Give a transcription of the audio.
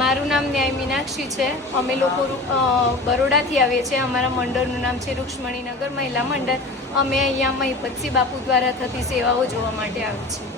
મારું નામ ન્યાય મીનાક્ષી છે। અમે લોકો બરોડાથી આવીએ છીએ। અમારા મંડળનું નામ છે રૂક્ષ્મણીનગર મહિલા મંડળ। અમે અહીંયા મહિપતસિંહ બાપુ દ્વારા થતી સેવાઓ જોવા માટે આવીએ છીએ।